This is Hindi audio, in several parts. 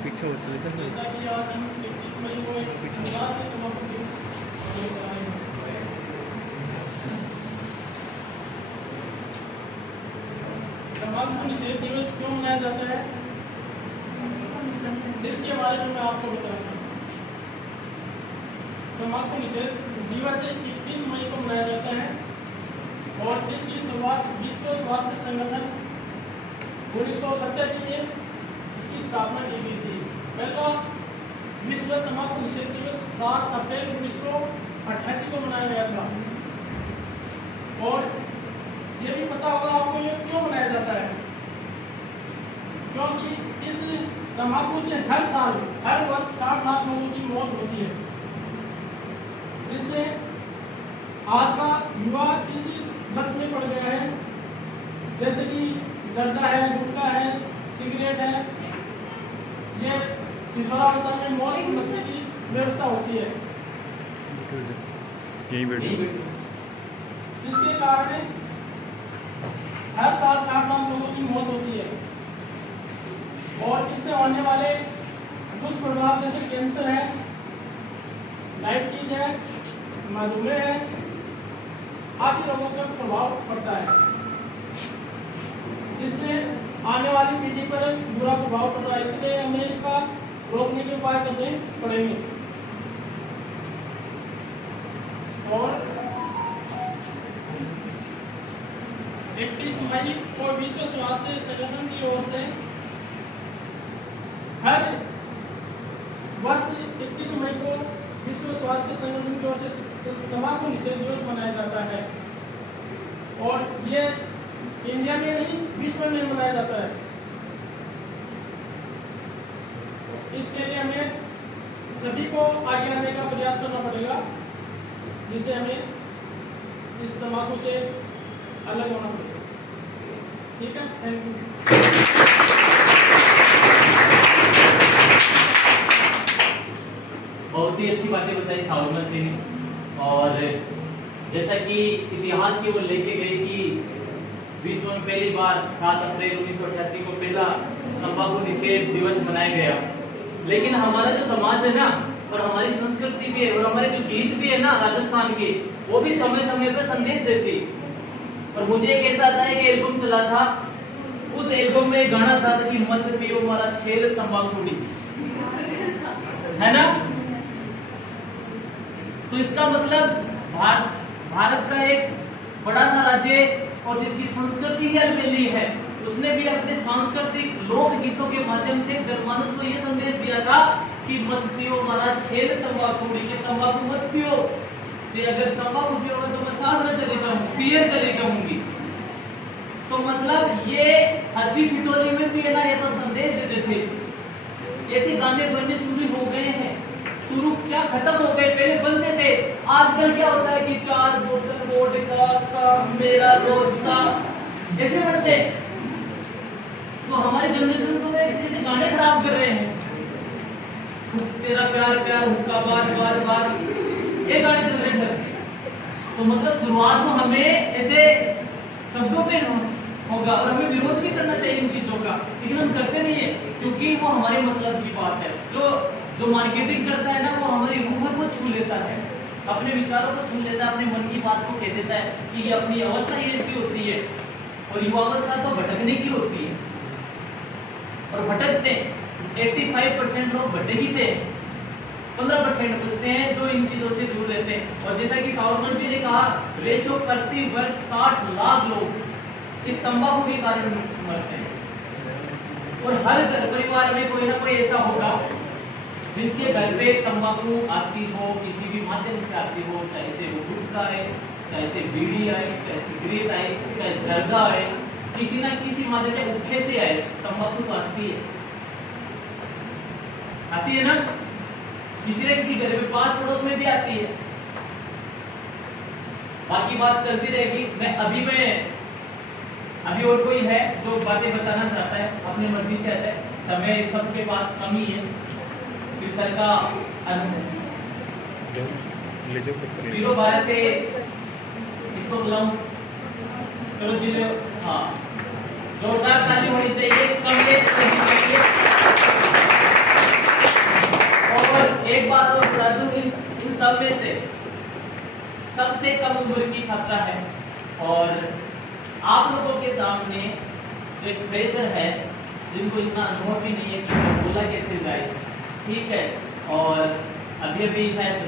पीछे तंबाकू निषेध दिवस क्यों मनाया जाता है, इसके बारे में मैं आपको बताना चाहूँ। तंबाकू निषेध दिवस 21 मई को मनाया जाता है और इसकी शुरुआत विश्व स्वास्थ्य संगठन 1987 में इसकी स्थापना की गई थी। पहला विश्व तंबाकू निषेध दिवस 7 अप्रैल 1988 को मनाया गया था। और ये भी पता होगा आपको ये क्यों मनाया जाता है, क्योंकि इस तंबाकू से हर साल हर वर्ष 60 लाख लोगों की मौत होती है, जिससे आज का युवा इस लत में पड़ गया है। जैसे कि जर्दा है, गुटखा है, सिगरेट है, ये किशोरावस्था में मौत की नस्ल की व्यवस्था होती है, जिसके कारण हर साल 60 लाख लोगों की मौत होती है। और इससे होने वाले दुष्प्रभाव जैसे कैंसर है, डायबिटीज है, मधुमेह है, आदि रोगों का प्रभाव पड़ता है, जिससे आने वाली पीढ़ी पर बुरा प्रभाव पड़ रहा है। इसलिए हमें इसका रोकने के उपाय करने पड़ेंगे। और 31 मई को विश्व स्वास्थ्य संगठन की ओर से हर वर्ष 31 मई को विश्व स्वास्थ्य संगठन की ओर से तंबाकू निषेध दिवस मनाया जाता है। और ये इंडिया में नहीं विश्व में मनाया जाता है। इसके लिए हमें सभी को आगे आने का प्रयास करना पड़ेगा, जिससे हमें इस तंबाकू से अलग होना पड़ेगा। ठीक है, थैंक यू। बहुत ही अच्छी बातें बताई सावरकर जी ने। और जैसा कि इतिहास की वो लेके गए कि विश्व में पहली बार 7 अप्रैल 1988 को पहला तंबाकू निषेध दिवस मनाया गया। लेकिन हमारा जो समाज है ना, और हमारी संस्कृति भी है, और हमारे जो गीत भी है ना राजस्थान के, वो भी समय समय पर संदेश देती। और मुझे एक ऐसा था कि एल्बम चला था, उस एल्बम में एक गाना था कि मत पियो मारा छेल तंबाकूड़ी, है ना। तो इसका मतलब भारत का एक बड़ा सा राज्य और जिसकी संस्कृति ही अलग है, उसने भी अपने सांस्कृतिक लोक गीतों के माध्यम से जनमानस को यह संदेश दिया था कि मत पियो मारा छेल तंबाकूड़ी, के तंबाकू मत पियो, अगर तंबाकू पियोगे तो मैं सांस में चली जाऊंगी, पियर चली जाऊंगी। तो मतलब ये हंसी ठिठोली में भी है ना ऐसा संदेश देते थे। ऐसे गाने बनने शुरू हो गए हैं, शुरू क्या खत्म हो गए, पहले बनते थे। आजकल क्या होता है कि 4 बोतल वोडका का मेरा रोज का ऐसे बनते। तो हमारी जनरेशन को ऐसे गाने खराब कर रहे हैं। तेरा प्यार प्यार हुक्का बार बार बार, ये गाने चल रहे हैं। तो मतलब शुरुआत तो हमें ऐसे शब्दों पे होगा और हमें विरोध भी करना चाहिए इन चीजों का, लेकिन हम करते नहीं है क्योंकि वो हमारे मतलब की बात है। जो मार्केटिंग करता है ना, वो हमारी रूह को छू लेता है, अपने विचारों को छू लेता है, अपने मन की बात को कह देता है कि ये अपनी अवस्था ही ऐसी होती है। और युवावस्था तो भटकने की होती है, और भटकते 85% लोग भटक ही थे, 15% बचते हैं जो इन चीजों से दूर रहते हैं। और जैसा कि सावरकर जी ने कहा, रेशो प्रति वर्ष 60 लाख लोग इस तंबाकू के कारण मरते हैं। और हर परिवार में कोई ना कोई ऐसा होगा जिसके घर पे तंबाकू आती हो, किसी भी माध्यम से आती हो, चाहे से वो गुटखा है, चाहे से बीड़ी आए, चाहे सिगरेट आए, चाहे जर्दा आए, किसी ना किसी माध्यम से उठे से आए, तंबाकू तो आती है ना। किसी न किसी घर में, पास पड़ोस में भी आती है। बाकी बात चलती रहेगी। अभी और कोई है जो बातें बताना चाहता है, अपनी मर्जी से आता है। समय सबके पास कम ही है। फिर सर का 012 से इसको बुलाऊं, चलो जिले, हाँ जोरदार ताली होनी चाहिए, कमलेश करनी चाहिए। और एक बात और बता दूं, इन सब में से सबसे कम उम्र की छात्रा है और आप लोगों के सामने एक फ्रेशर है जिनको इतना अनुभव भी नहीं है कि वो बोला कैसे जाए, ठीक है, और अभी अभी शायद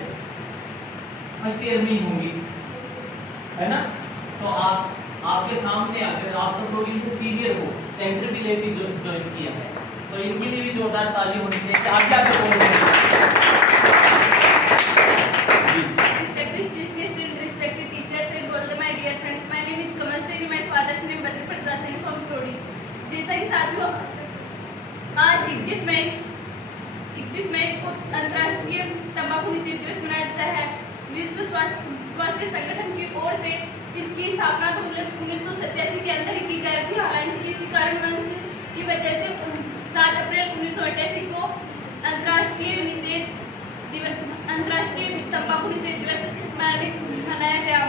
फर्स्ट ईयर में ही होंगी, है ना। तो आपके सामने अगर आप सब लोग इनसे सीनियर हो, सेंटर भी लेवी ज्वाइन किया है, तो इनके लिए भी जोरदार ताली होनी चाहिए कि आप क्या बोल जैसा कि साथियों, आज 21 मई को अंतर्राष्ट्रीय तंबाकू निषेध दिवस मनाया जाता है। विश्व स्वास्थ्य संगठन की ओर से इसकी स्थापना तो 1987 के अंदर ही की जा रही थी। हालांकि किसी कारण की वजह से 7 अप्रैल 1988 को अंतर्राष्ट्रीय तंबाकू निषेध दिवस मनाया गया।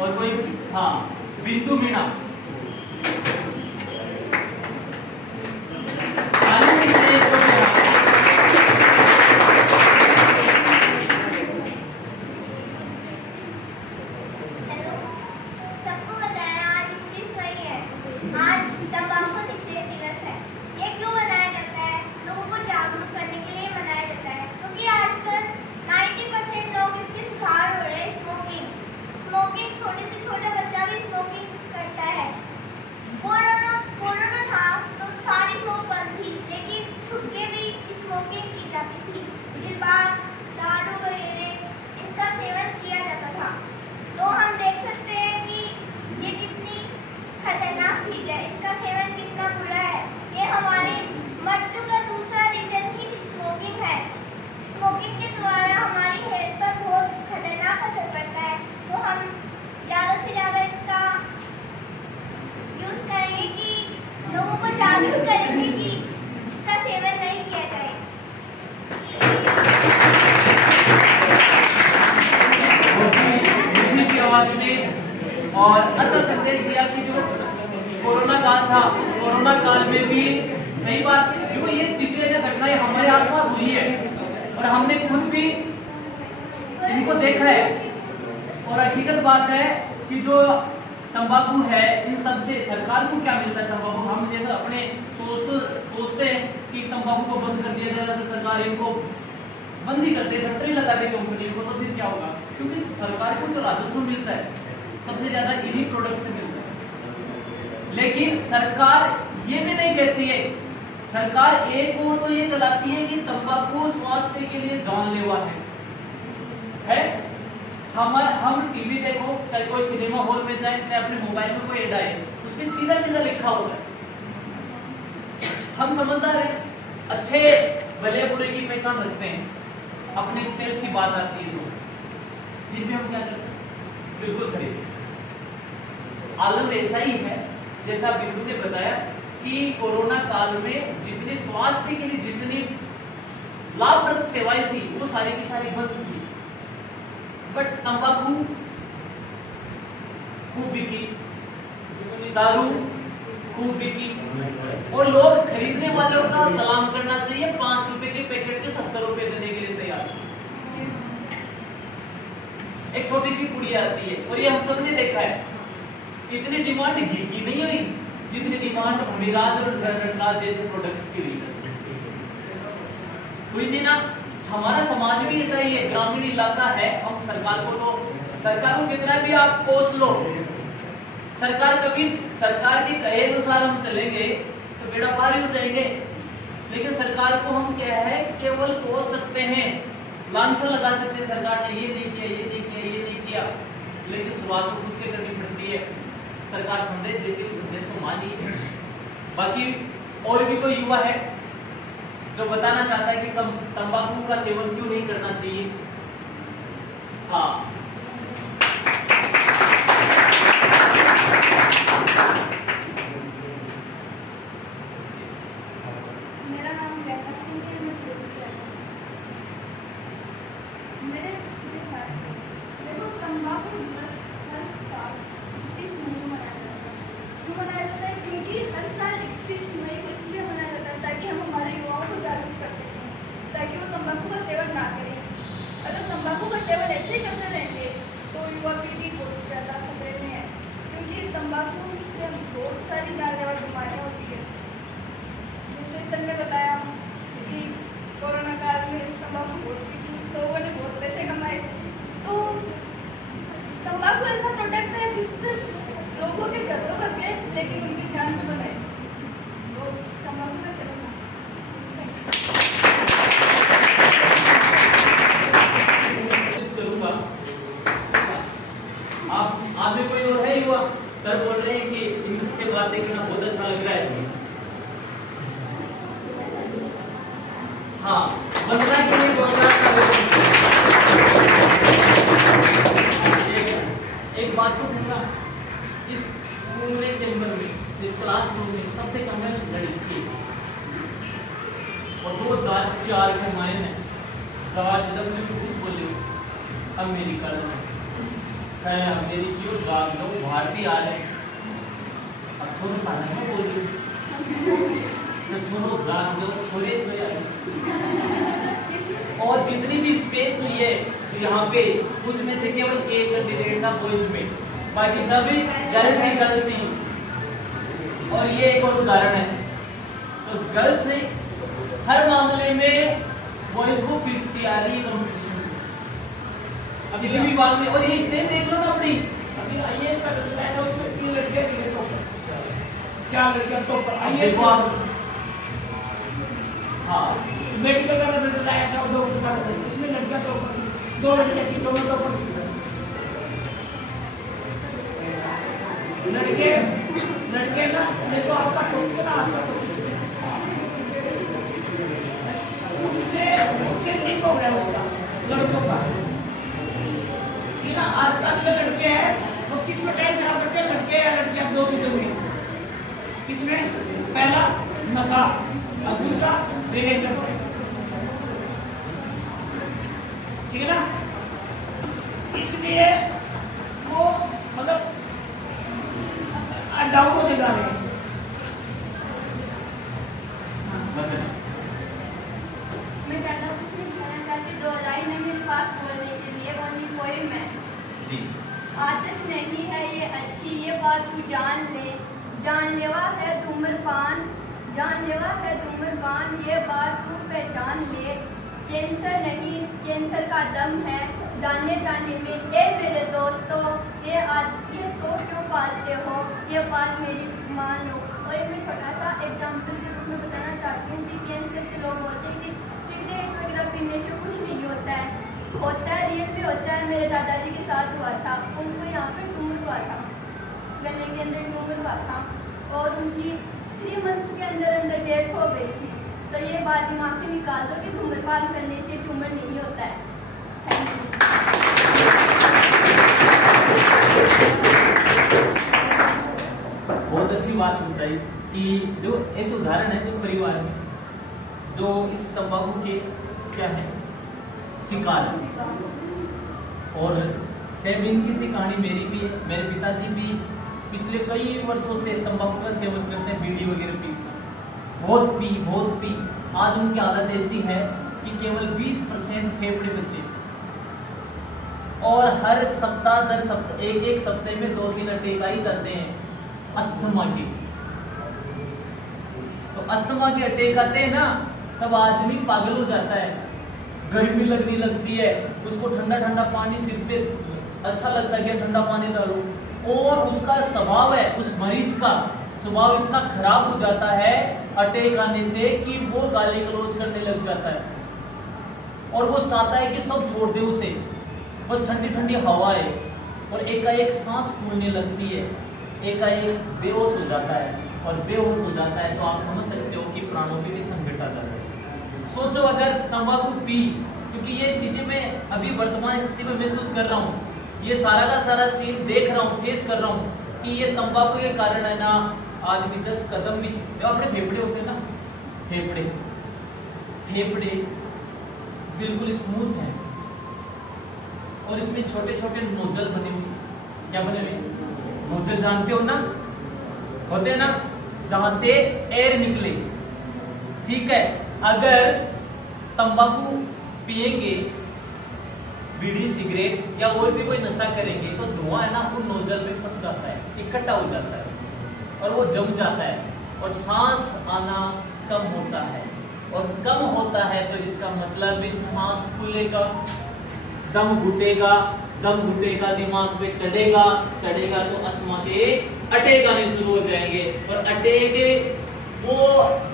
और कोई हाँ, बिंदु मीणा और अच्छा संदेश दिया कि जो कोरोना काल था, उस कोरोना काल में भी सही बात, क्योंकि ये चीजें घटनाएं हमारे आसपास हुई है और हमने खुद भी इनको देखा है। और हकीकत बात है कि जो तंबाकू है, इन सब से सरकार को क्या मिलता है? तंबाकू हम जैसे अपने सोचते हैं कि तंबाकू को बंद कर दिया जाएगा तो सरकार इनको बंद ही करते, सट्टी लगा दी कंपनी को, तो फिर क्या होगा? क्योंकि सरकार को जो राजस्व मिलता है सबसे ज्यादा इन्हीं प्रोडक्ट से मिलता है। लेकिन सरकार ये भी नहीं कहती है, सरकार एक और तो ये चलाती है कि तंबाकू स्वास्थ्य के लिए जानलेवा है। हम टीवी देखो, चाहे कोई सिनेमा हॉल में जाए, चाहे अपने मोबाइल में कोई ऐड आए, उसमें सीधा सीधा लिखा होता है। हम समझदार हैं, अच्छे भले बुरे की पहचान रखते हैं, अपने सेल्फ की बात आती है तो फिर भी हम क्या करते हैं? बिल्कुल खरीदते। आलम ऐसा ही है जैसा बिंदु ने बताया कि कोरोना काल में जितने स्वास्थ्य के लिए जितनी लाभप्रद सेवाएं थी वो सारी की सारी बंद थी, बट तंबाकू खूब बिकी, दारू खूब बिकी और लोग खरीदने वालों का सलाम करना चाहिए। 5 रुपए के पैकेट के 70 रुपए देने के लिए तैयार। एक छोटी सी पुड़ी आती है और ये हम सब ने देखा है, इतनी डिमांड घी की नहीं हुई जितनी डिमांड मिराज और नटराज जैसे प्रोडक्ट्स की हुई थी ना। हमारा समाज भी ऐसा ही है, ग्रामीण इलाका है। हम सरकार को कितना भी आप कोस लो, सरकार के कहे अनुसार हम चलेंगे तो बेड़ा पार ही हो जाएंगे। लेकिन सरकार को हम क्या है, केवल कोस सकते हैं, लांछन लगा सकते हैं, सरकार ने ये नहीं किया, ये नहीं किया, ये नहीं किया। लेकिन शुरुआत तो खुद से करनी पड़ती है। सरकार संदेश देती है, उस संदेश को मानिए। बाकी और भी कोई युवा है जो बताना चाहता है कि तंबाकू का सेवन क्यों नहीं करना चाहिए? हाँ, मेरा नाम रेखा सिंह है, मैं मेरे तंबाकू दिवस हर साल 31 मई को मनाया जाता है। क्यों मनाया जाता है? क्योंकि हर साल 31 मई को इसलिए मनाया जाता है ताकि हम हमारे युवाओं को जागरूक कर सकें, ताकि वो तंबाकू का सेवन ना करें। अगर तंबाकू का सेवन ऐसे ही करते रहेंगे तो युवा पीढ़ी बहुत ज़्यादा खतरे में है, क्योंकि तंबाकू से बहुत सारी जानलेवा बीमारियाँ होती है। जैसे सर ने बताया कि कोरोना काल में तंबाकू बहुत पीटी, लोगों ने बहुत पैसे कमाए। तो तंबाकू ऐसा प्रोडक्ट है जिससे लोगों के घर तो कर गए लेकिन उनकी जान भी बनाए। तो तंबाकू का सेवन करूंगा। आप में कोई और है युवा? सर बोल रहे हैं कि इनसे बातें करना बहुत अच्छा लग रहा है। हाँ, बनना के लिए एक बात को कहूँगा, इस पूरे चैम्बर में, इस क्लासरूम में सबसे कम है लड़की और 2004 के मायने कुछ बोले अमेरिका है, अमेरिकी और जाग लो भारतीय आ रहे अब छोड़ो खाना में बोल रही तो छोड़ो जाग लो छोड़े छोड़े और जितनी भी स्पेस हुई है तो यहाँ पे उसमें से केवल एक कैंडिडेट था बॉयज में, बाकी सभी गर्ल्स ही। और ये एक और उदाहरण है, तो गर्ल्स ने हर मामले में बॉयज को पीटती आ रही है कंपटीशन अब किसी भी बात में। और ये स्टेज देख लो ना अपनी, अभी आईएएस का रिजल्ट आया था, उसमें 3 लड़कियां थी टॉपर, 4 लड़कियां टॉपर आईएएस। हाँ, मेडिकल का रिजल्ट आया था, 2 का रिजल्ट, इसमें लड़कियां टॉपर, 2 लड़कियां थी, दोनों टॉपर थी। लड़के ना ये तो आपका टॉपिक ना, आपका टॉपिक उससे लिंक हो गया उसका लड़कों का कि ना आजकल जो लड़के हैं वो किस में टाइम खराब करते हैं, लड़के या लड़कियां 2 चीजें हुई किसमें? पहला नशा और दूसरा रिलेशन, ठीक है ना। इसलिए वो मतलब डाउन होते जा रहे हैं। मैं ज़्यादा कुछ नहीं कहना चाहती, 2 लाइन है मेरे पास बोलने के लिए, ओनली पोएम है। जी। आदत नहीं है ये अच्छी, ये बात तू जान ले, जानलेवा है धूम्रपान, जानलेवा है धूम्रपान, ये बात तू पहचान ले। कैंसर नहीं, कैंसर का दम है दाने दाने में, ए मेरे दोस्तों ये सोच क्यों पालते हो, ये बात मेरी मान लो। और एक मैं छोटा सा एग्जाम्पल के रूप में बताना चाहती हूँ कि कैंसर से लोग बोलते हैं कि सिगरेट वगैरह पीने से कुछ नहीं होता है, रियल में होता है। मेरे दादाजी के साथ हुआ था, उनको यहाँ पे ट्यूमर हुआ था, गले के अंदर ट्यूमर हुआ था और उनकी 3 मंथ्स के अंदर डेथ हो गई थी। तो ये बात दिमाग से निकाल दो कि धूम्रपान करने से ट्यूमर नहीं होता है। Thank you. बहुत अच्छी बात बताई कि जो ऐसे उदाहरण है जो परिवार में जो इस तंबाकू के क्या है शिकार, और सेम इनकी सी कहानी मेरी भी है। मेरे पिताजी भी पिछले कई वर्षों से तंबाकू का सेवन करते हैं, बीड़ी वगैरह पी, बहुत पी। आज उनकी हालत ऐसी है कि केवल 20% फेफड़े बचे और हर सप्ताह दर सप्ताह एक सप्ताह में 2-3 अटैक ही जाते हैं अस्थमा के। तो अस्थमा के अटैक आते हैं ना, तब आदमी पागल हो जाता है, गर्मी लगने लगती है, उसको ठंडा ठंडा पानी सिर पे अच्छा लगता है कि ठंडा पानी डालो, और उसका स्वभाव है, उस मरीज का स्वभाव इतना खराब हो जाता है अटैक आने से कि वो गाली गलौज करने लग जाता है और वो चाहता है कि सब छोड़ दे उसे, बस ठंडी ठंडी हवा है, और एकाएक सांस फूलने लगती है, एकाएक बेहोश हो जाता है, और बेहोश हो जाता है तो आप समझ सकते हो कि प्राणों पे भी संकट आ जाता है। सोचो अगर तंबाकू पी, क्योंकि ये चीजें मैं अभी वर्तमान स्थिति में महसूस कर रहा हूँ, ये सारा का सारा सीन देख रहा हूँ, फेस कर रहा हूँ कि ये तंबाकू के कारण है ना आदमी 10 कदम भी, जो अपने फेफड़े होते हैं ना, फेफड़े बिल्कुल स्मूथ हैं, और इसमें छोटे छोटे नोजल बने हुए। क्या बने हुए? नोजल जानते हो ना, होते हैं ना, जहां से एयर निकले। ठीक है, अगर तंबाकू पिएंगे, बीड़ी सिगरेट या और भी कोई नशा करेंगे तो धुआं है ना उन नोजल में फंस जाता है, इकट्ठा हो जाता है और वो जम जाता है और सांस आना कम होता है। और कम होता है तो इसका मतलब सांस फूलेगा, दम घुटेगा, दम घुटेगा, दिमाग पे चढ़ेगा, चढ़ेगा तो अस्थमा के अटैक आने शुरू हो जाएंगे। और अटैक वो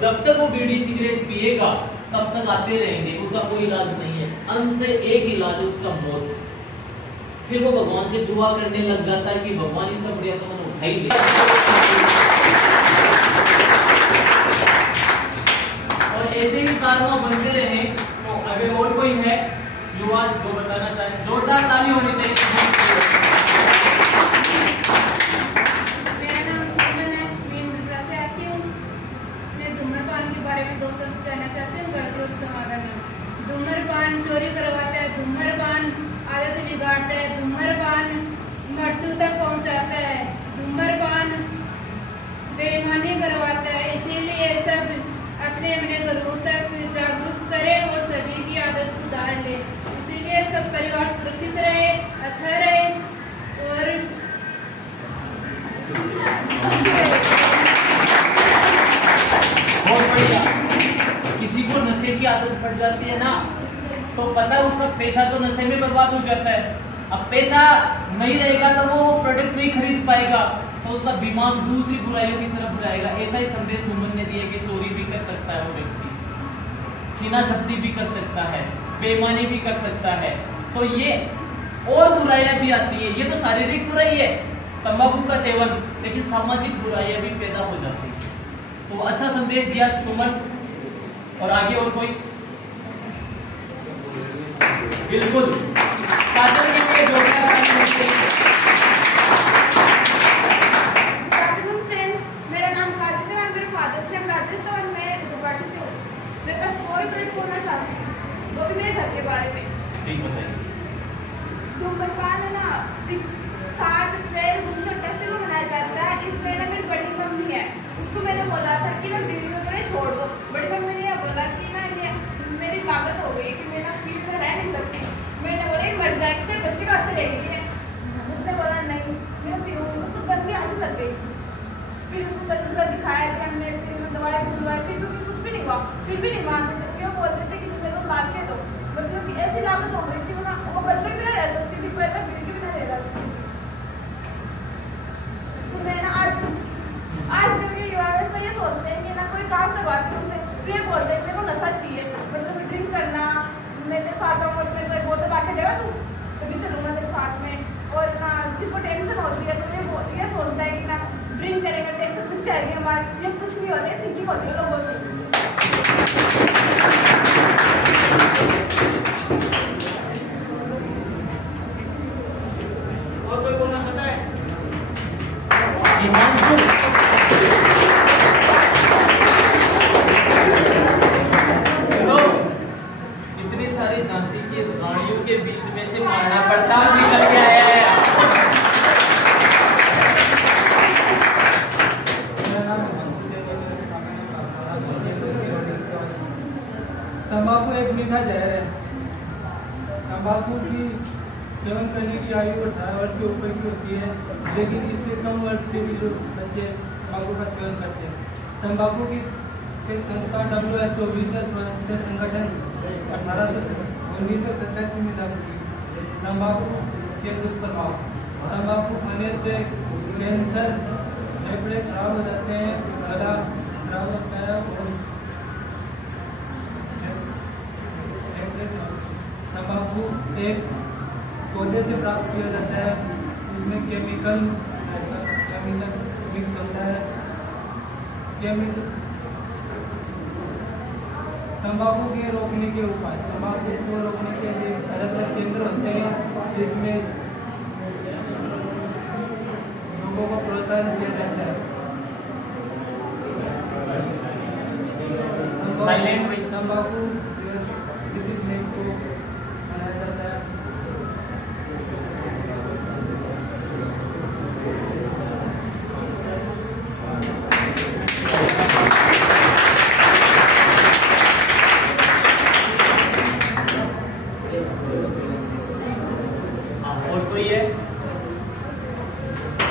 जब तक वो बीड़ी सिगरेट पिएगा तब तक आते रहेंगे, उसका कोई इलाज नहीं है। अंत एक इलाज है उसका, मौत। फिर वो भगवान से दुआ करने लग जाता है कि भगवान ये सब बढ़िया तो मैंने उठा ही लिया। और ऐसे ही कारवा बनते रहे। तो अगर और कोई है युवा जो बताना चाहे, जोरदार ताली होनी चाहिए। मेरा नाम सुमन है, मैं इंदिरा से आती हूँ। मैं धूम्रपान के बारे में 2 शब्द कहना चाहती हूँ, गलती और समाधान में। धूम्रपान चोरी करवाता है, धूम्रपान आदत बिगाड़ता है, धूम्रपान मृत्यु तक पहुँचाता है, धूम्रपान बेईमानी करवाता है। इसीलिए सब अपने अपने घरों तक जागरूक करें और सभी की आदत सुधार ले। इसीलिए सब परिवार सुरक्षित रहे, अच्छा रहे। और बहुत बढ़िया। किसी को नशे की आदत पड़ जाती है ना, तो पता है उसका पैसा तो नशे में बर्बाद हो जाता है। अब पैसा नहीं रहेगा तो वो प्रोडक्ट नहीं खरीद पाएगा, तो उसका दिमाग दूसरी बुराइयों की तरफ जाएगा। ऐसा ही संदेश सुमन ने दिया कि चोरी भी कर सकता है वो व्यक्ति, छीना झपटी भी कर सकता है, बेईमानी भी कर सकता है। तो ये और बुराइयां भी आती है। ये तो शारीरिक बुराई है तंबाकू का सेवन, लेकिन सामाजिक बुराइयां भी पैदा हो जाती है। तो अच्छा संदेश दिया सुमन। और आगे और कोई? बिल्कुल, काजल के लिए जोरदार फ्रेंड्स, मेरा नाम काजल है और मेरे फादर्स नेम राजेश है और मैं गुवाहाटी से हूँ। मैं बस कोई पॉइंट बोलना चाहती हूँ, वो भी मेरे घर के बारे में। ठीक बताइए। धूम्रपान है ना 7 अप्रैल 1988 को मनाया जाता है। इसमें ना मेरी बड़ी मम्मी है, उसको मैंने बोला था कि ना बीड़ी वगैरह छोड़ दो। बड़ी मम्मी ने यह बोला कि ना ये मेरी ताकत हो गई कि मैं ना बीड़ी में रह नहीं सकती। मैंने बोला मर जाएगी, तेरे बच्चे कहाँ से लेंगे है? उसने बोला नहीं मैं पीऊँगी। उसको गंदी आदत लग गई। फिर उसको उसका दिखाया कि हमने, फिर मैं दवाई बुलवाई, फिर भी कुछ भी नहीं हुआ। फिर भी नहीं मानते थे, क्यों बोलते थे कि मेरे को ला के दो। मतलब ऐसी लागत हो गई थी वो बच्चों भी नहीं रह सकती थी, पहले बीड़ी भी नहीं रह सकती। तो मैं ना आज भी युवा व्यवस्था ये सोचते हैं कि ना कोई काम करवाती है उनसे तो ये बोलते हैं मेरे को नशा चाहिए, मतलब ड्रिंक करना। मैं तेरे साथ जाऊँगा तो मेरे को बोतल आके देगा तू, तभी चलूँगा तेरे साथ में। और ना जिसको टेंशन होती है तो ये सोचता है कि ना ड्रिंक करेंगे टेंशन कुछ जाएगी हमारी। ये कुछ नहीं होती है, थिंकिंग होती है लोगों की। और कोई बोलना चाहता है? इतनी सारी झांसी की रानियों के बीच में से महाराणा प्रताप निकल के आया है। तंबाकू एक मीठा जहर है। तंबाकू की सेवन करने की आयु 18 वर्ष से ऊपर की होती है, लेकिन इससे कम वर्ष के भी जो बच्चे तंबाकू का सेवन करते हैं। तंबाकू की संस्था WHO विश्व स्वास्थ्य संगठन 1987 में लागू की। तंबाकू के दुष्प्रभाव: तंबाकू खाने से कैंसर, फेफड़े खराब हो जाते हैं, गला खराब होता है और तंबाकू एक पौधे से प्राप्त किया जाता है, उसमें केमिकल मिक्स होता है। तंबाकू के रोकने के उपाय: तंबाकू को रोकने के लिए अलग अलग केंद्र होते हैं जिसमें लोगों को प्रोत्साहन किया जाता है। तंबाकू को मनाया जाता है।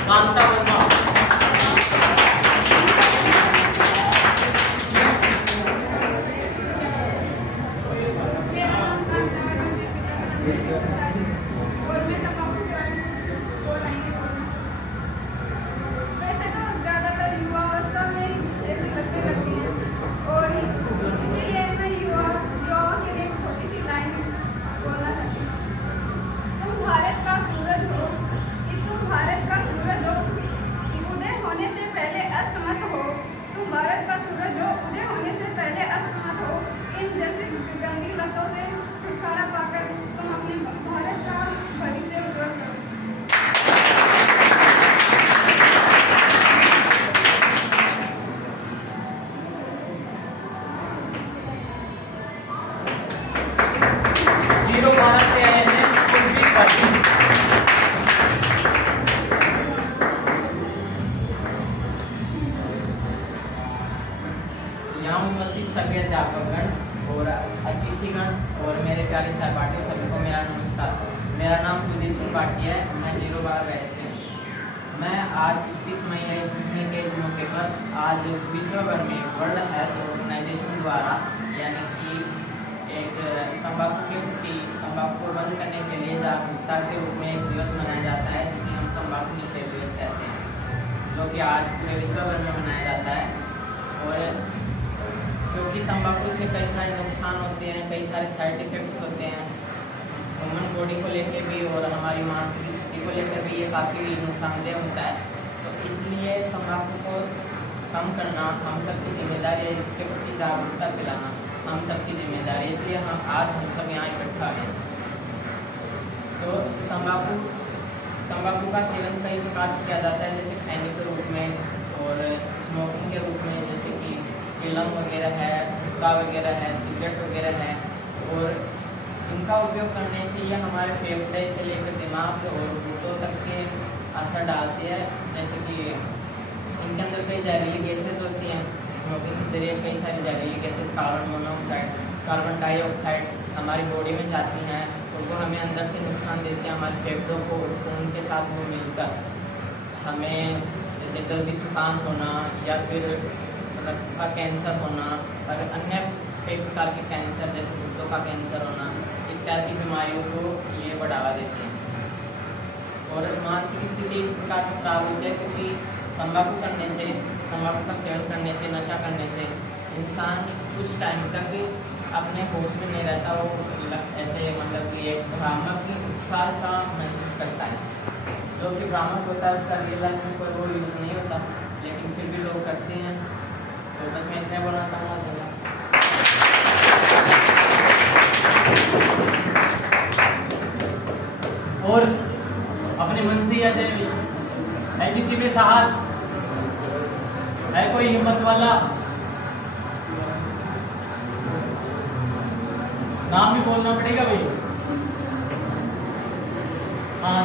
कांता वर्मा। और मैं तंबाकू के बारे में दो लाइनें बोलूं। वैसे तो ज़्यादातर युवावस्था में ऐसी लतें लगती हैं और इसीलिए मैं युवाओं के लिए एक छोटी सी लाइन बोलना चाहती हूँ। तुम भारत का सूरज हो, कि तुम भारत का सूरज हो, उदय होने से पहले अस्त मत हो। तुम भारत का सूरज हो, उदय होने से पहले अस्त मत हो। इन जैसी गंदी लतों से छुटकारा पाकर तुम अपने भारत का भविष्य उज्जवल करो। जीरो भारत से आए हैं कुलदीप पाटिल। यहाँ उपस्थित सभी अध्यापकगण और अतिथिगण और मेरे प्यारे सहपाठियों सभी को मेरा नमस्कार। मेरा नाम कुलदीप सिंह पाटिल है। मैं 012 से हूँ। मैं आज 21 मई है 21वीं के इस मौके पर आज विश्व भर में वर्ल्ड हेल्थ ऑर्गेनाइजेशन द्वारा यानी कि एक तंबाकू के प्रति तंबाकू को बंद करने के लिए जागरूकता के रूप में एक दिवस मनाया जाता है जिसे हम तंबाकू निषेध दिवस कहते हैं, जो कि आज पूरे विश्व भर में मनाया जाता है। और क्योंकि तंबाकू से कई सारे नुकसान होते हैं, कई सारे साइड इफ़ेक्ट्स होते हैं ह्यूमन बॉडी को लेकर भी और हमारी मानसिक स्थिति को लेकर भी ये काफ़ी नुकसानदेह होता है। तो इसलिए तंबाकू को कम करना हम सबकी जिम्मेदारी है, इसके प्रति जागरूकता फैलाना हम सबकी जिम्मेदारी है। इसलिए हम सब यहाँ इकट्ठा हैं। तो तंबाकू का सेवन कई प्रकार से किया जाता है, जैसे खैनी के रूप में और स्मोकिंग के रूप में, जैसे कि चिलम वगैरह है, हुक्का वगैरह है, सिगरेट वगैरह है। और इनका उपयोग करने से ये हमारे फेफड़े से लेकर दिमाग और गुर्दों तक के असर डालते हैं, जैसे कि इनके अंदर कई जहरीली गैसेज होती हैं। स्मोकिंग के जरिए कई सारी जहरीली gases carbon monoxide, carbon dioxide हमारी बॉडी में जाती हैं और वो हमें अंदर से नुकसान देते हैं। हमारे फेफड़ों को खून के साथ वो मिलकर हमें जैसे जल्दी थकान होना या फिर रक्त का कैंसर होना और अन्य कई प्रकार के कैंसर जैसे गुर्दों का कैंसर होना इत्यादि बीमारियों को ये बढ़ावा देते हैं। और मानसिक स्थिति इस प्रकार से खराब होती है क्योंकि तंबाकू का सेवन करने से, नशा करने से इंसान कुछ टाइम तक अपने होश में नहीं रहता। वो ऐसे मतलब कि एक भ्रामक उत्साह सा महसूस करता है, जो कि भ्रामक होता है उसका रियल लाइफ में कोई वो यूज़ नहीं होता, लेकिन फिर भी लोग करते हैं। तो बस मैं इतने बोलना चाहूँगा। और अपने मन से या है किसी में साहस है, कोई हिम्मत वाला, नाम भी बोलना पड़ेगा भाई। हाँ,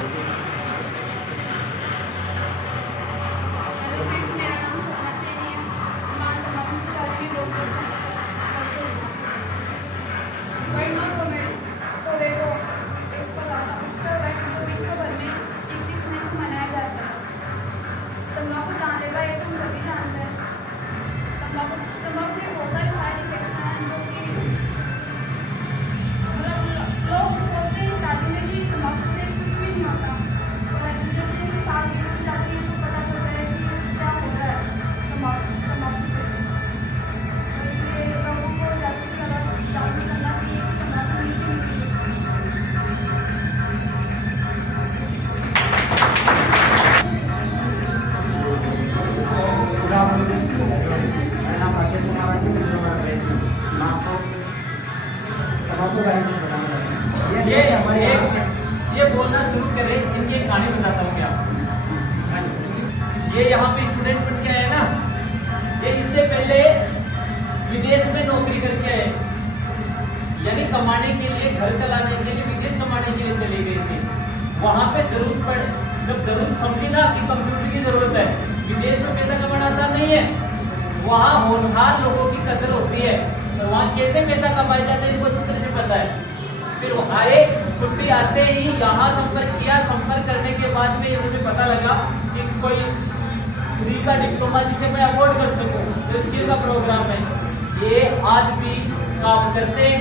ये बोलना शुरू करें, इनकी एक कहानी बताता हूँ क्या। ये यहाँ पे स्टूडेंट बन के आए ना, ये इससे पहले विदेश में नौकरी करके आए, यानी कमाने के लिए, घर चलाने के लिए विदेश कमाने के लिए चली गई थी। वहां पे जब जरूरत समझी ना कि कंप्यूटर की जरूरत है, विदेश में पैसा कमाना आसान नहीं है, वहाँ होनहार लोगों की कदर होती है और वहाँ कैसे पैसा कमाया जाता है इनको अच्छी तरह से पता है। फिर आए, छुट्टी आते ही यहाँ संपर्क किया। संपर्क करने के बाद में मुझे पता लगा कि कोई फ्री का डिप्लोमा जिसे मैं अफोर्ड कर सकूं, तो स्किल का प्रोग्राम है। ये आज भी काम करते हैं,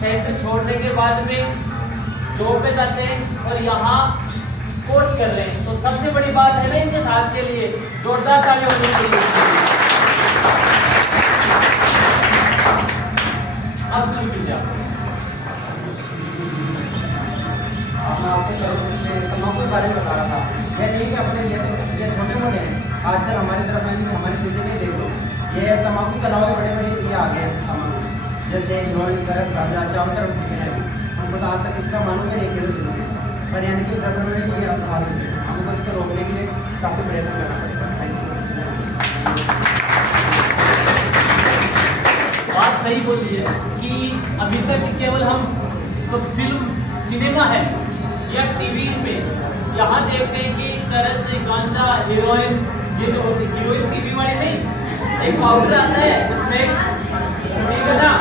सेंटर छोड़ने के बाद में जॉब पे जाते हैं और यहाँ कोर्स कर रहे हैं। तो सबसे बड़ी बात है ना इनके साथ के लिए जोरदार तालियां होनी चाहिए। अब शुरू कीजिए आप। आपको तम्बाकू के बारे में बता रहा था। यह नहीं कि अपने ये छोटे मोटे हैं, आजकल हमारी तरफ में हमारी सिटी में देख लो, ये तम्बाकू के अलावा बड़े बड़े ये आ गए हैं तम्बाकू, जैसे हेरोइन, चरस, गांजा, चारों तरफ दिखे हैं। हमको तो आज तक इसका मालूम ही नहीं किया, पर यानी कि गवर्नमेंट ने ये आ चुके हैं। हमको इसको रोकने के लिए काफ़ी प्रयत्न करना पड़ेगा। बात सही बोली है कि अभी तक केवल हम तो फिल्म सिनेमा है या टीवी पे यहाँ देखते हैं कि चरस, गांजा, हीरोइन, ये जो होती है हीरोइन टीवी वाली नहीं, एक पाउडर आता है उसमें, ठीक है ना,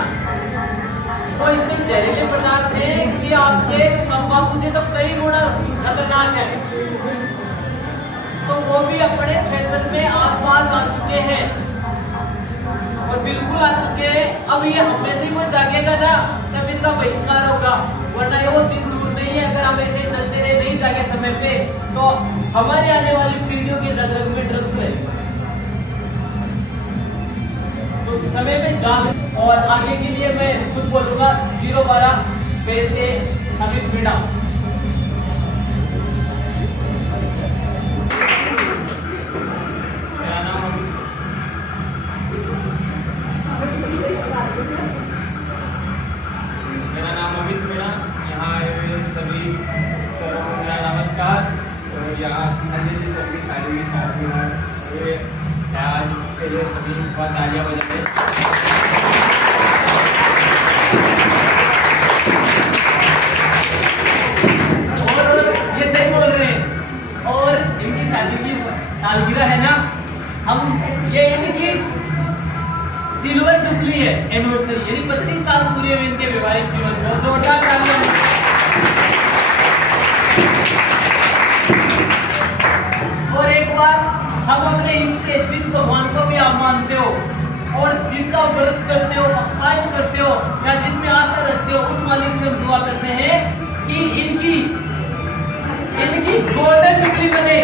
तो इतने जहरीले पदार्थ हैं कि आपके तंबाकू से तो कई गुना खतरनाक है। तो वो भी अपने क्षेत्र में आसपास आ चुके हैं और बिल्कुल आ चुके हैं। अब ये हम में से ही वो जागेगा ना तब इनका बहिष्कार होगा, वरना ये वो दिन दूर नहीं है। अगर हम ऐसे चलते रहे, नहीं जागे समय पे, तो हमारे आने वाली पीढ़ियों के रग में ड्रग्स है। तो समय में जाग और आगे के लिए मैं खुद बोलूंगा 012 पैसे अमित मीणा। मेरा नाम अमित मीणा। यहाँ आए हुए सभी सरों को मेरा नमस्कार। और यहाँ संजय जी सर की शादी के साथ हुए आज इसके लिए सभी बहुत तालियां बजाते। और ये सही बोल रहे हैं। और इनकी शादी की सालगिरह है ना, हम ये इनकी सिल्वर जुबली है, एनिवर्सरी, यानी 25 साल पूरे हुए इनके वैवाहिक जीवन को। जोरदार तालियां। और एक बार हम अपने इनसे जिस भगवान को भी आप मानते हो और जिसका व्रत करते हो, फास्ट करते हो या जिसमें आस्था रखते हो, उस मालिक से हम दुआ करते हैं कि इनकी गोल्डन जुबली बने।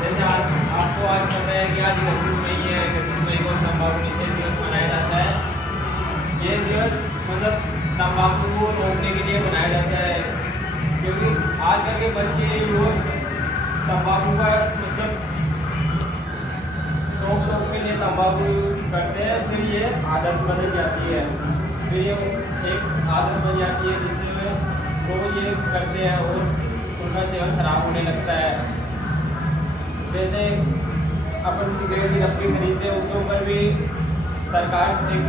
जैसे आपको आज पता है कि आज 31 मई है, 31 मई को तंबाकू निषेध दिवस मनाया जाता है। ये दिवस मतलब तंबाकू को रोकने के लिए बनाया जाता है, क्योंकि आजकल के बच्चे युवक तंबाकू का मतलब शौक के लिए तंबाकू करते हैं, फिर ये आदत बदल जाती है, फिर ये एक आदत बन जाती है जिसमें वो ये करते हैं और उनका सेवन खराब होने लगता है। जैसे अपन सिगरेट की डब्बी खरीदते हैं, उसके ऊपर भी सरकार एक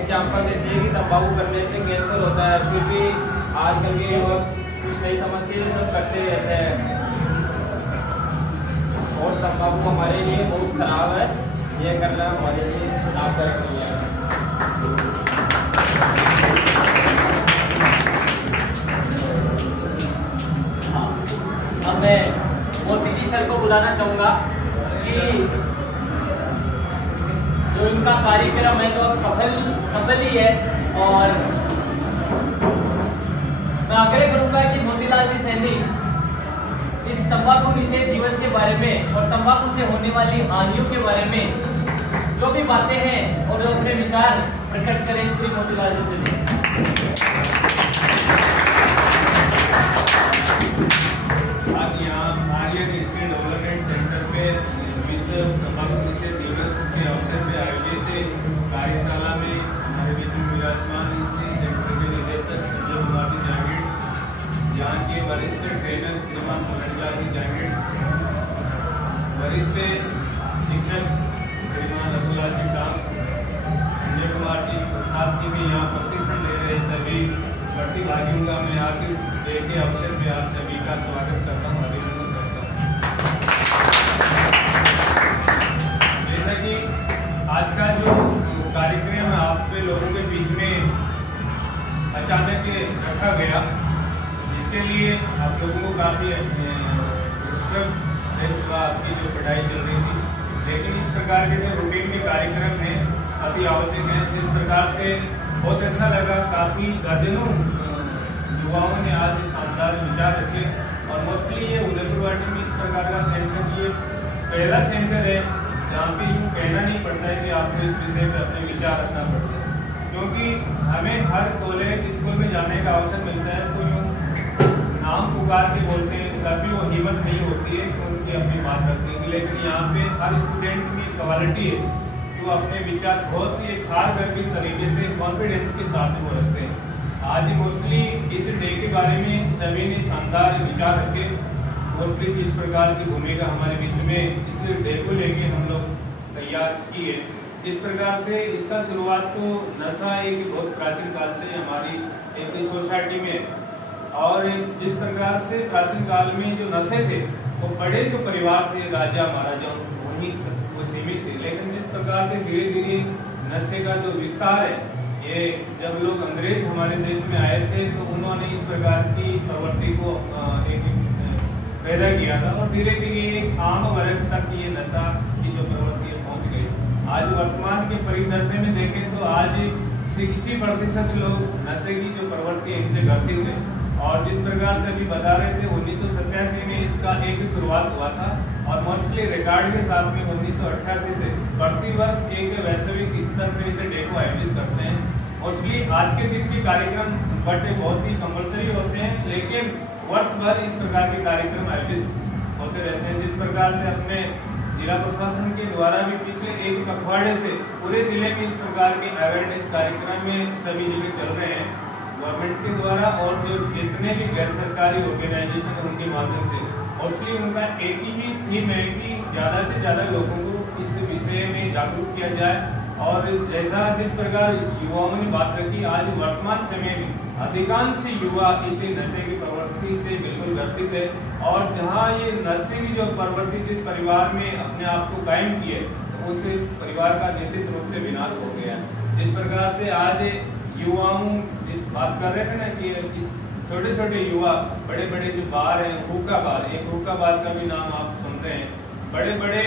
एग्जाम्पल देती है कि तंबाकू करने से कैंसर होता है, फिर भी आजकल के युवक कुछ नहीं समझते, सब करते रहते हैं। और तंबाकू हमारे लिए बहुत खराब है, ये करना हमारे लिए लाभदायक नहीं है। अब मैं मोदी जी सर को बुलाना चाहूंगा कि जो इनका कार्यक्रम है जो सफल ही है, और मैं आग्रह करूंगा कि मोतीलाल जी सैनी इस तंबाकू निषेध दिवस के बारे में और तंबाकू से होने वाली हानियों के बारे में जो भी बातें हैं और जो अपने विचार प्रकट करें। श्री मोतीलाल जी सैनी। आज यहाँ आर्यन स्किल डेवलपमेंट सेंटर पे विश्व तंबाकू निषेध दिवस के अवसर पे आयोजित कार्यशाला में हमारे बीच में विराजमान स्किल सेंटर के निदेशक संजय कुमार जी जांगीड़, यहाँ के वरिष्ठ ट्रेनर श्रीमान मुरलीलाल जी जांगीड़, वरिष्ठ शिक्षक श्रीमान रघुलाल जी काम, संजय कुमार जी प्रसाद जी भी यहाँ प्रशिक्षण ले रहे सभी प्रकार के जो रूटीन के कार्यक्रम हैं अति आवश्यक हैं। जिस प्रकार से बहुत अच्छा लगा, काफ़ी दर्जनों युवाओं ने आज शानदार विचार रखे और मोस्टली ये उदयपुर वाटी में इस प्रकार का सेंटर ये पहला सेंटर है जहाँ पे यूँ कहना नहीं पड़ता है कि आपको इस विषय पर अपने विचार रखना पड़ता है, क्योंकि हमें हर कॉलेज स्कूल में जाने का अवसर मिलता है तो यूँ नाम पुकार के बोलते हैं, कभी वो हिम्मत नहीं होती है कि उनकी अपनी बात रखने की। लेकिन यहाँ पे हर स्टूडेंट की क्वालिटी है जो अपने विचार बहुत ही एक सार करके तरीके से कॉन्फिडेंस के साथ वो रखते हैं। आज मोस्टली इस डे के बारे में सभी ने शानदार विचार रखे। मोस्टली जिस प्रकार की भूमिका हमारे बीच में इस डे को लेके हम लोग तैयार की है, इस प्रकार से इसका शुरुआत तो नशा एक बहुत प्राचीन काल से हमारी एक सोसाइटी में, और जिस प्रकार से प्राचीन काल में जो नशे थे वो बड़े जो परिवार थे राजा महाराजा वहीं वो सीमित थे। लेकिन जिस प्रकार से धीरे धीरे नशे का जो विस्तार है, ये जब लोग अंग्रेज हमारे देश में आए थे तो उन्होंने इस प्रकार की प्रवृत्ति को एक पैदा किया था और धीरे धीरे एक आम वर्ग तक ये नशा की जो प्रवृत्ति पहुंच गई। आज वर्तमान के परिदृश्य में देखें तो आज 60% लोग नशे की जो प्रवृत्ति है इनसे ग्रसित है। और जिस प्रकार से अभी बता रहे थे 1987 में इसका एक शुरुआत हुआ था और मोस्टली रिकॉर्ड के साथ में 1988 से प्रतिवर्ष एक वैश्विक स्तर पर इसे डे को आयोजित करते हैं। मोस्टली आज के दिन के कार्यक्रम बटे बहुत ही कंपल्सरी होते हैं, लेकिन वर्ष भर इस प्रकार के कार्यक्रम आयोजित होते रहते हैं। जिस प्रकार से अपने जिला प्रशासन के द्वारा भी पिछले एक पखवाड़े से पूरे जिले में इस प्रकार के अवेयरनेस कार्यक्रम में सभी जगह चल रहे हैं गवर्नमेंट के द्वारा, और जो जितने भी गैर सरकारी ऑर्गेनाइजेशन उनके माध्यम से मोस्टली उनका एक ही थीम है कि ज़्यादा से ज़्यादा लोगों को इस विषय में जागरूक किया जाए। और जैसा जिस प्रकार युवाओं ने बात रखी, आज वर्तमान समय में अधिकांश युवा इस नशे की प्रवृत्ति से बिल्कुल ग्रसित है, और जहाँ ये नशे की जो प्रवृत्ति जिस परिवार में अपने आप को कायम की है तो उस परिवार का निश्चित रूप से विनाश हो गया है। जिस प्रकार से आज युवाओं जिस बात कर रहे थे ना कि छोटे छोटे युवा बड़े बड़े जो बार हैं, हुक्का बार, एक हुक्का बार का भी नाम आप सुन रहे हैं, बड़े बड़े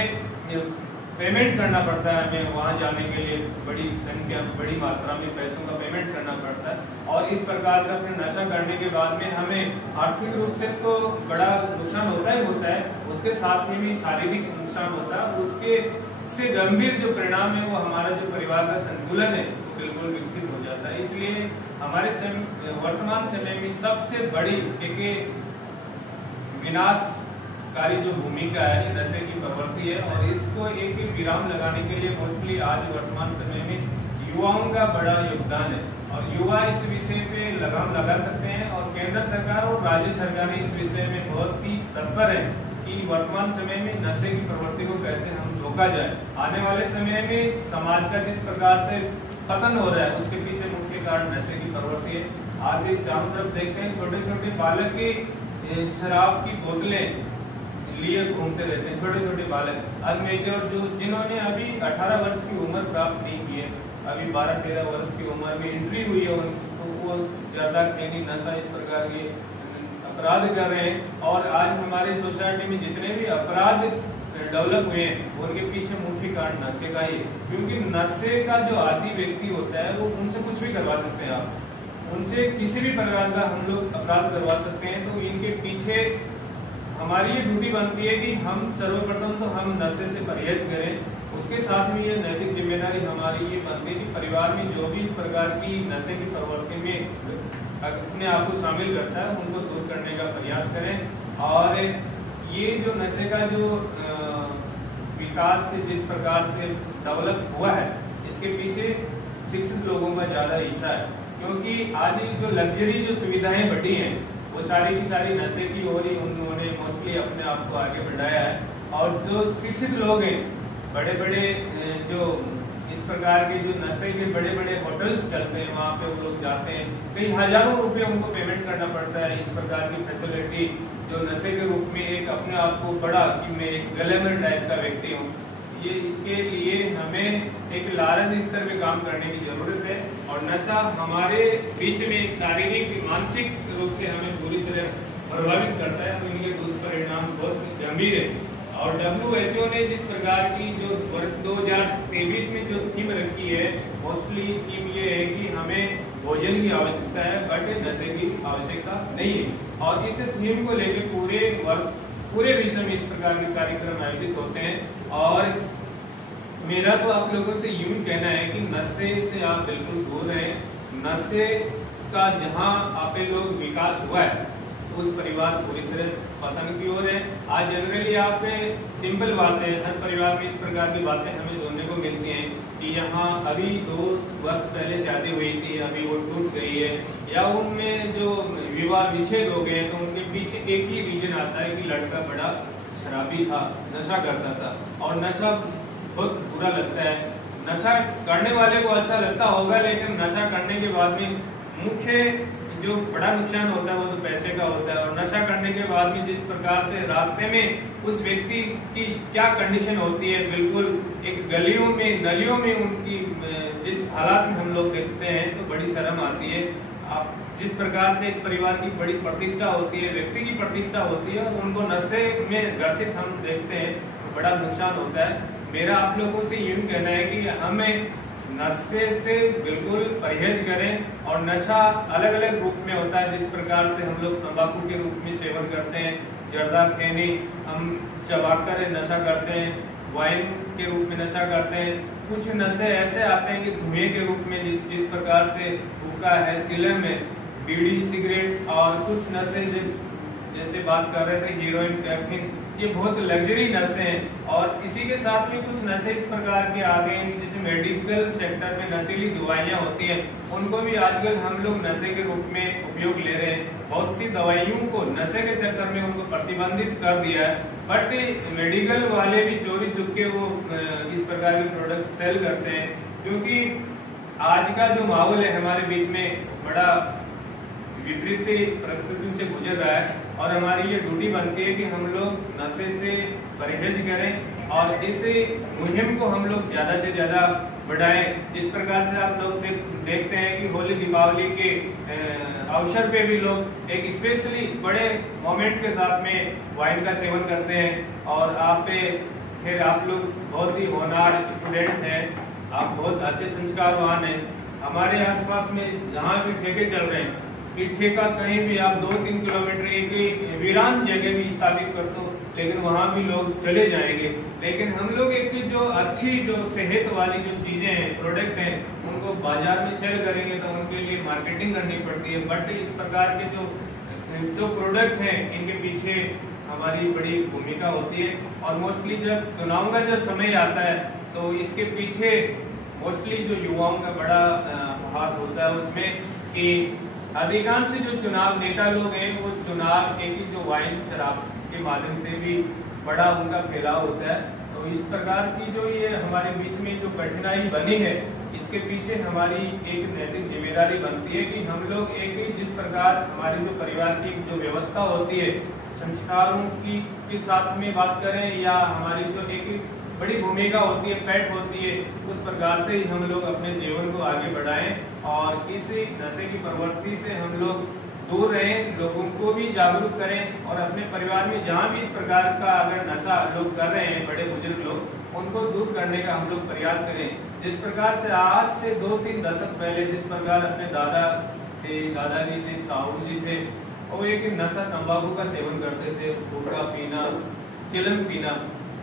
पेमेंट करना पड़ता है हमें वहाँ जाने के लिए, बड़ी संख्या बड़ी मात्रा में पैसों का पेमेंट करना पड़ता है। और इस प्रकार का फिर नशा करने के बाद में हमें आर्थिक रूप से तो बड़ा नुकसान होता है, उसके साथ में भी शारीरिक नुकसान होता है। उससे गंभीर जो परिणाम है वो हमारा जो परिवार का संतुलन है बिल्कुल विकसित हो जाता है। इसलिए हमारे वर्तमान समय में सबसे बड़ी एक विनाशकारी जो भूमिका है नशे की प्रवृत्ति है, और इसको एक विराम लगाने के लिए मोस्टली आज वर्तमान समय में युवाओं का बड़ा योगदान है और युवा इस विषय पे लगाम लगा सकते हैं। और केंद्र सरकार और राज्य सरकार इस विषय में बहुत ही तत्पर है कि वर्तमान समय में नशे की प्रवृत्ति को कैसे हम रोका जाए। आने वाले समय में समाज का जिस प्रकार से पतन हो रहा है उसके पीछे मुख्य कारण नशे की प्रवृत्ति है। आज चारों तरफ देखते हैं छोटे छोटे बालक की शराब की बोतलें लिए घूमते रहते हैं, छोटे छोटे बालक अनमेच्योर जो जिन्होंने अभी 18 वर्ष की उम्र प्राप्त नहीं की है, अभी 12-13 वर्ष की उम्र में एंट्री हुई है तो वो ज्यादा खैनी नशा इस प्रकार के अपराध कर रहे हैं। और आज हमारी सोसाइटी में जितने भी अपराध डेवलप हुए हैं उनके पीछे मुख्य कारण नशे का ही है, क्योंकि नशे का जो आदी व्यक्ति होता है वो उनसे कुछ भी करवा सकते हैं, आप उनसे किसी भी प्रकार का हम लोग अपराध करवा सकते हैं। तो इनके पीछे हमारी ये ड्यूटी बनती है कि हम सर्वप्रथम तो हम नशे से परहेज करें, उसके साथ में ये नैतिक जिम्मेदारी हमारी ये बनती है कि परिवार में जो भी इस प्रकार की नशे की प्रवृत्ति में अपने आप को शामिल करता है उनको दूर करने का प्रयास करें। और ये जो नशे का जो विकास जिस प्रकार से डेवलप हुआ है इसके पीछे शिक्षित लोगों का ज़्यादा हिस्सा है, क्योंकि आज जो लग्जरी जो सुविधाएं बढ़ी हैं वो सारी की सारी नशे की ओर ही उन्होंने मोस्टली अपने आप को आगे बढ़ाया है। और जो शिक्षित लोग हैं, बड़े बड़े जो इस प्रकार के जो नशे के बड़े बड़े होटल्स चलते हैं वहाँ पे वो लोग जाते हैं, कई हजारों रुपए उनको पेमेंट करना पड़ता है इस प्रकार की फैसिलिटी जो नशे के रूप में एक अपने आप को बड़ा कि मैं एक ग्लैमर टाइप का व्यक्ति हूँ। ये इसके लिए हमें एक लारज स्तर पे काम करने की जरूरत है। और नशा हमारे बीच में एक शारीरिक मानसिक रूप से हमें पूरी तरह प्रभावित करता है, तो इनके दुष्परिणाम बहुत गंभीर है। और WHO ने जिस प्रकार की जो वर्ष 2023 में जो थीम रखी है, मोस्टली थीम ये है कि हमें भोजन की आवश्यकता है बट नशे की आवश्यकता नहीं है। और इस थीम को लेकर पूरे वर्ष पूरे विश्व में इस प्रकार के कार्यक्रम आयोजित होते हैं। और मेरा तो आप लोगों से यूं कहना है कि नशे से आप बिल्कुल दूर रहें। नशे का जहां आप लोग विकास हुआ है उस परिवार पूरी तरह पतन की ओर है। आज जनरली आप सिंपल बातें, हर परिवार में इस प्रकार की बातें हमें सुनने को मिलती हैं कि यहाँ अभी 2 वर्ष पहले शादी हुई थी, अभी वो टूट गई है, या उनमें जो विवाह विच्छेद हो गए तो उनके पीछे एक ही रीजन आता है कि लड़का बड़ा शराबी था, नशा करता था। और नशा बहुत बुरा लगता है। नशा करने वाले को अच्छा लगता होगा, लेकिन नशा करने के बाद में मुख्य जो बड़ा नुकसान होता है वो तो पैसे का होता है। और नशा करने के बाद में जिस प्रकार से रास्ते में उस व्यक्ति की क्या कंडीशन होती है, बिल्कुल एक गलियों में नलियों में उनकी जिस हालात में हम लोग देखते हैं तो बड़ी शर्म आती है। आप जिस प्रकार से एक परिवार की बड़ी प्रतिष्ठा होती है, व्यक्ति की प्रतिष्ठा होती है, उनको नशे में ग्रसित हम देखते हैं तो बड़ा नुकसान होता है। मेरा आप लोगों से यूं कहना है कि हमें नशे से बिल्कुल परहेज करें। और नशा अलग अलग रूप में होता है, जिस प्रकार से हम लोग तंबाकू के रूप में सेवन करते हैं, जर्दा खैनी हम चबाकर नशा करते हैं, वाइन के रूप में नशा करते हैं। कुछ नशे ऐसे आते हैं कि धुएं के रूप में, जिस प्रकार से हुक्का है, चिलम है, बीड़ी सिगरेट, और कुछ नशे जैसे बात कर रहे थे हीरोइन, कैफीन, ये बहुत लग्जरी नशे हैं। और इसी के साथ में कुछ नशे इस प्रकार के आ गए हैं जैसे मेडिकल सेक्टर में नशीली दवाइयाँ होती हैं, उनको भी आजकल हम लोग नशे के रूप में उपयोग ले रहे हैं। बहुत सी दवाइयों को नशे के चक्कर में उनको प्रतिबंधित कर दिया है, बट मेडिकल वाले भी चोरी चुपके वो इस प्रकार के प्रोडक्ट सेल करते हैं। क्योंकि आज का जो माहौल है हमारे बीच में बड़ा विपरीत परिस्थितियों से गुजर रहा है, और हमारी ये ड्यूटी बनती है कि हम लोग नशे से परहेज करें और इस मुहिम को हम लोग ज्यादा से ज्यादा बढ़ाएं। जिस प्रकार से आप लोग देखते हैं कि होली दीपावली के अवसर पे भी लोग एक स्पेशली बड़े मोमेंट के साथ में वाइन का सेवन करते हैं। और फिर आप लोग बहुत ही होनहार स्टूडेंट हैं, आप बहुत अच्छे संस्कारवान हैं। हमारे आसपास में जहाँ भी ठेके चल रहे हैं, ठेका कहीं भी आप 2-3 किलोमीटर एक वीरान जगह भी स्थापित कर दो, लेकिन वहाँ भी लोग चले जाएंगे। लेकिन हम लोग एक जो अच्छी जो सेहत वाली जो चीजें हैं, प्रोडक्ट हैं, उनको बाजार में सेल करेंगे तो उनके लिए मार्केटिंग करनी पड़ती है। बट इस प्रकार के जो प्रोडक्ट हैं, इनके पीछे हमारी बड़ी भूमिका होती है। और मोस्टली जब चुनाव का जब समय आता है तो इसके पीछे मोस्टली जो युवाओं का बड़ा हाथ होता है उसमें, कि अधिकांश जो चुनाव नेता लोग हैं वो चुनाव एक ही जो वाइन शराब के माध्यम से भी बड़ा उनका फैलाव होता है। तो इस प्रकार की जो ये हमारे बीच में जो कठिनाई बनी है, इसके पीछे हमारी एक नैतिक जिम्मेदारी बनती है कि हम लोग एक जिस प्रकार हमारी जो परिवार की जो व्यवस्था होती है, संस्कारों की के साथ में बात करें या हमारी जो एक बड़ी भूमिका होती है, पैठ होती है, उस प्रकार से ही हम लोग अपने जीवन को आगे बढ़ाएं और इस नशे की प्रवृत्ति से हम लोग दूर रहें, लोगों को भी जागरूक करें और अपने परिवार में जहाँ भी इस प्रकार का अगर नशा लोग कर रहे हैं, बड़े बुजुर्ग लोग, उनको दूर करने का हम लोग प्रयास करें। जिस प्रकार से आज से 2-3 दशक पहले जिस प्रकार अपने दादा थे, दादाजी थे, ताऊ जी थे, वो एक नशा तंबाकू का सेवन करते थे, हुक्का पीना, चिलम पीना।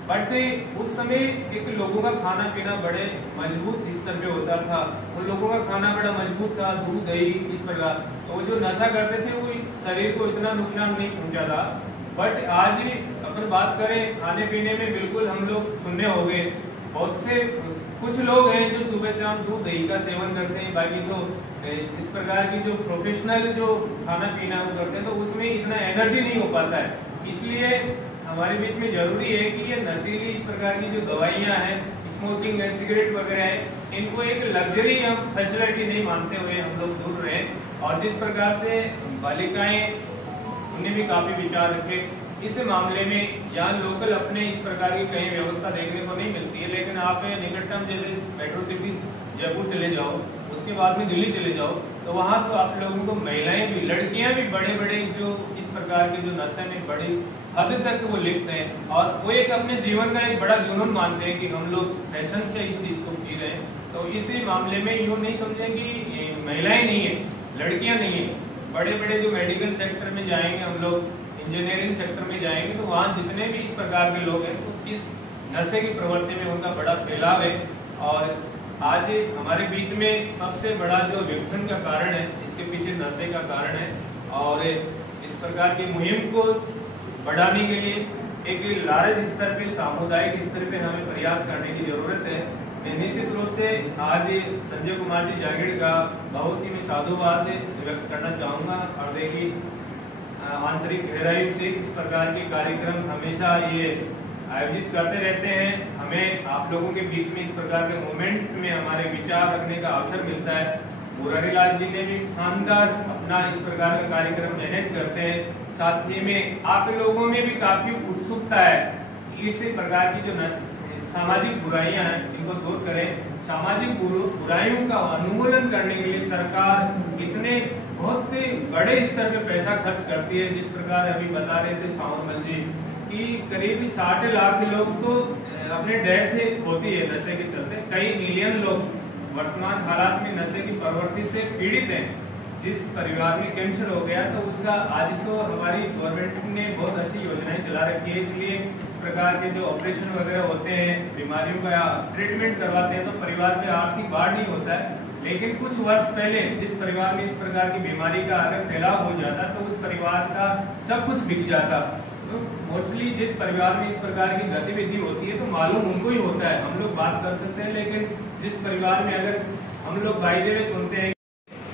बट उस समय एक लोगों का खाना पीना बड़े मजबूत स्तर पे होता था, उन लोगों का खाना बड़ा मजबूत था, दूध दही इस प्रकार। तो वो जो नशा करते थे वो शरीर को इतना नुकसान नहीं पहुंचा था। बट आज अपन बात करें खाने पीने में, बिल्कुल हम लोग सुनने हो गए, बहुत से कुछ लोग हैं जो सुबह शाम दूध दही का सेवन करते हैं, बाकी तो इस प्रकार की जो प्रोफेशनल जो खाना पीना वो करते हैं तो उसमें इतना एनर्जी नहीं हो पाता है। इसलिए हमारे बीच में जरूरी है कि ये नशीली इस प्रकार की जो दवाइयाँ हैं, स्मोकिंग है, सिगरेट वगैरह है, इनको एक लग्जरी हम फैसिलिटी नहीं मानते हुए हम लोग दूर रहें। और जिस प्रकार से बालिकाएं, उन्हें भी काफी विचार रखे इस मामले में। यहाँ लोकल अपने इस प्रकार की कहीं व्यवस्था देखने को नहीं मिलती है, लेकिन आप निकटतम जैसे मेट्रो सिटी जयपुर चले जाओ, उसके बाद में दिल्ली चले जाओ, तो वहाँ तो आप लोगों को महिलाएं भी, लड़कियां भी बड़े बड़े जो इस प्रकार के जो नशे में बड़ी हद तक वो लिप्त हैं और वो एक अपने जीवन का एक बड़ा जुनून मानते हैं कि हम लोग फैशन से इस चीज को पी रहे हैं। तो इसी मामले में यूँ नहीं समझें कि महिलाएं नहीं है, लड़कियां नहीं है। बड़े बड़े जो मेडिकल सेक्टर में जाएंगे हम लोग, इंजीनियरिंग सेक्टर में जाएंगे, तो वहाँ जितने भी इस प्रकार के लोग हैं तो इस नशे की प्रवृत्ति में उनका बड़ा फैलाव है। और आज हमारे बीच में सबसे बड़ा जो विघटन का कारण है, इसके पीछे नशे का कारण है। और इस प्रकार की मुहिम को बढ़ाने के लिए एक लार्ज स्तर पे, सामुदायिक स्तर पे हमें प्रयास करने की जरूरत है। मैं निश्चित रूप से आज संजय कुमार जी जागीर का बहुत ही मैं साधुवाद व्यक्त करना चाहूँगा। और देखिए आंतरिक गहराई से इस प्रकार के कार्यक्रम हमेशा ये आयोजित करते रहते हैं। हमें आप लोगों के बीच में इस प्रकार के मोमेंट में हमारे विचार रखने का अवसर मिलता है। मुरारीलाल जी ने भी शानदार अपना इस प्रकार का कार्यक्रम मैनेज करते हैं। साथ ही में आप लोगों में भी काफी उत्सुकता है इस प्रकार की जो सामाजिक बुराइयां हैं इनको दूर करें। सामाजिक बुराइयों का उन्मूलन करने के लिए सरकार इतने बहुत बड़े स्तर पे पैसा खर्च करती है। जिस प्रकार अभी बता रहे थे सावंतमल जी कि करीब 60 लाख लोग तो अपने डेथ होती है नशे के चलते। कई मिलियन लोग वर्तमान हालात में नशे की प्रवृत्ति से पीड़ित हैं। जिस परिवार में कैंसर हो गया तो उसका आज तो हमारी गवर्नमेंट ने बहुत अच्छी योजनाएं चला रखी है। इसलिए इस प्रकार के जो ऑपरेशन वगैरह होते हैं, बीमारियों का ट्रीटमेंट करवाते हैं तो परिवार में आर्थिक बाढ़ नहीं होता है। लेकिन कुछ वर्ष पहले जिस परिवार में इस प्रकार की बीमारी का अगर फैलाव हो जाता तो उस परिवार का सब कुछ बिक जाता। तो मोस्टली जिस परिवार में इस प्रकार की गतिविधि होती है तो मालूम उनको ही होता है। हम लोग बात कर सकते हैं, लेकिन जिस परिवार में अगर हम लोग वायदे में सुनते हैं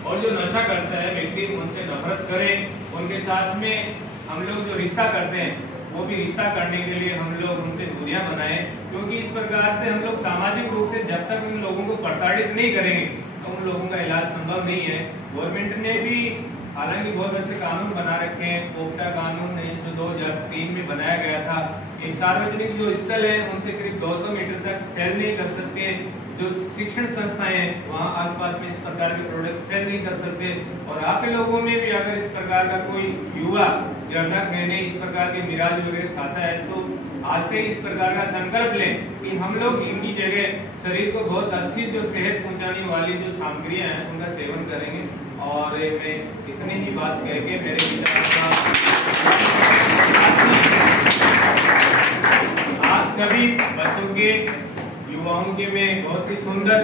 और जो नशा करता है व्यक्ति उनसे नफरत करें, उनके साथ में हम लोग जो रिश्ता करते हैं वो भी रिश्ता करने के लिए हम लोग उनसे दूरियां बनाएं। क्योंकि इस प्रकार से हम लोग सामाजिक रूप से जब तक उन लोगों को प्रताड़ित नहीं करेंगे तो उन लोगों का इलाज संभव नहीं है। गवर्नमेंट ने भी हालांकि बहुत अच्छे कानून बना रखे हैं। पोक्टा कानून जो 2003 में बनाया गया था, एक सार्वजनिक जो स्थल है उनसे करीब 200 मीटर तक सेल नहीं कर सकते। जो शिक्षण संस्थाएं हैं वहाँ आसपास में इस प्रकार के प्रोडक्ट सेल नहीं कर सकते। और आप लोगों में भी अगर इस प्रकार का कोई युवा जर्दा कहने इस प्रकार के मिराज वगैरह खाता है तो आज से इस प्रकार का संकल्प लें कि हम लोग इनकी जगह शरीर को बहुत अच्छी जो सेहत पहुंचाने वाली जो सामग्रियां हैं उनका सेवन करेंगे। और मैं इतनी ही बात कह के मेरे विचार आप सभी बच्चों के, युवाओं के मैं बहुत ही सुंदर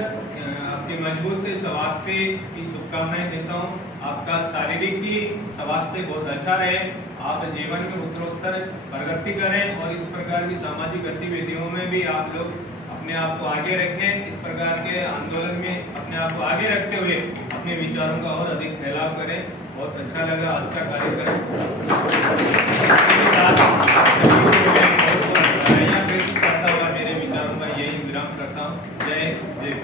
आपके मजबूत स्वास्थ्य की शुभकामनाएं देता हूँ। आपका शारीरिक की स्वास्थ्य बहुत अच्छा रहे, आप जीवन में उत्तरोत्तर प्रगति करें और इस प्रकार की सामाजिक गतिविधियों में भी आप लोग अपने आप को आगे रखें। इस प्रकार के आंदोलन में अपने आप को आगे रखते हुए अपने विचारों का और अधिक फैलाव करें। बहुत अच्छा लगा आज का कार्यक्रम। करता हुआ मेरे विचारों का यही विराम करता हूँ। जय जय।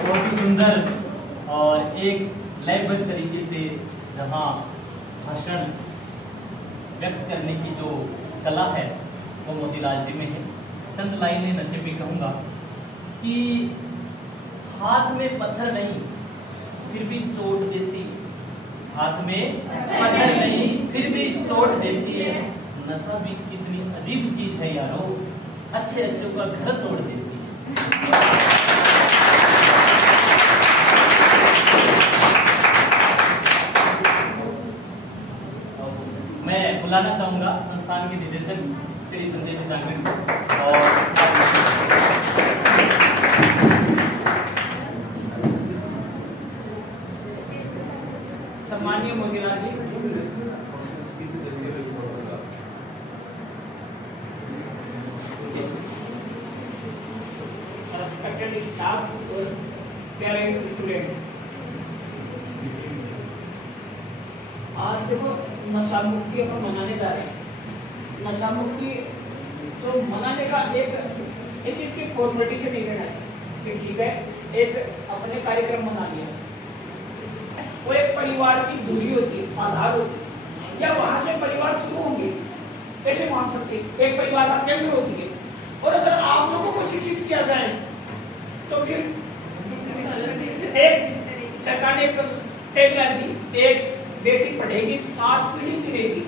बहुत ही सुंदर और एक लयबद्ध तरीके से जहाँ भाषण व्यक्त करने की जो कला है वो मोतीलाल जी में है। चंद लाइनें नशे में कहूँगा कि हाथ में पत्थर नहीं फिर भी चोट देती, हाथ में पत्थर नहीं फिर भी चोट देती है। नशा भी कितनी अजीब चीज है यारो, अच्छे अच्छों का घर तोड़ देती है। मैं बुलाना चाहूंगा संस्थान के निदेशक श्री संजय जी जागीर और सम्माननीय मोतीलाल जी, रेस्पेक्टेड स्टाफ और प्यारे स्टूडेंट, आज देखो नशा मुक्ति अपन मनाने जा रहे हैं। नशा मुक्ति तो मनाने का एक ऐसी सिर्फ फॉर्मेलिटी से नहीं रहना है कि ठीक है एक अपने कार्यक्रम मना लिया, वो एक परिवार की धुरी होती है, आधार होती है, या वहां से परिवार शुरू होंगे ऐसे मान सकते हैं। एक परिवार का केंद्र होती है। और अगर आप लोगों को शिक्षित किया जाए तो फिर एक सरकार ने एक टैगलाइन दी, एक बेटी पढ़ेगी 7 पीढ़ी गिरेगी।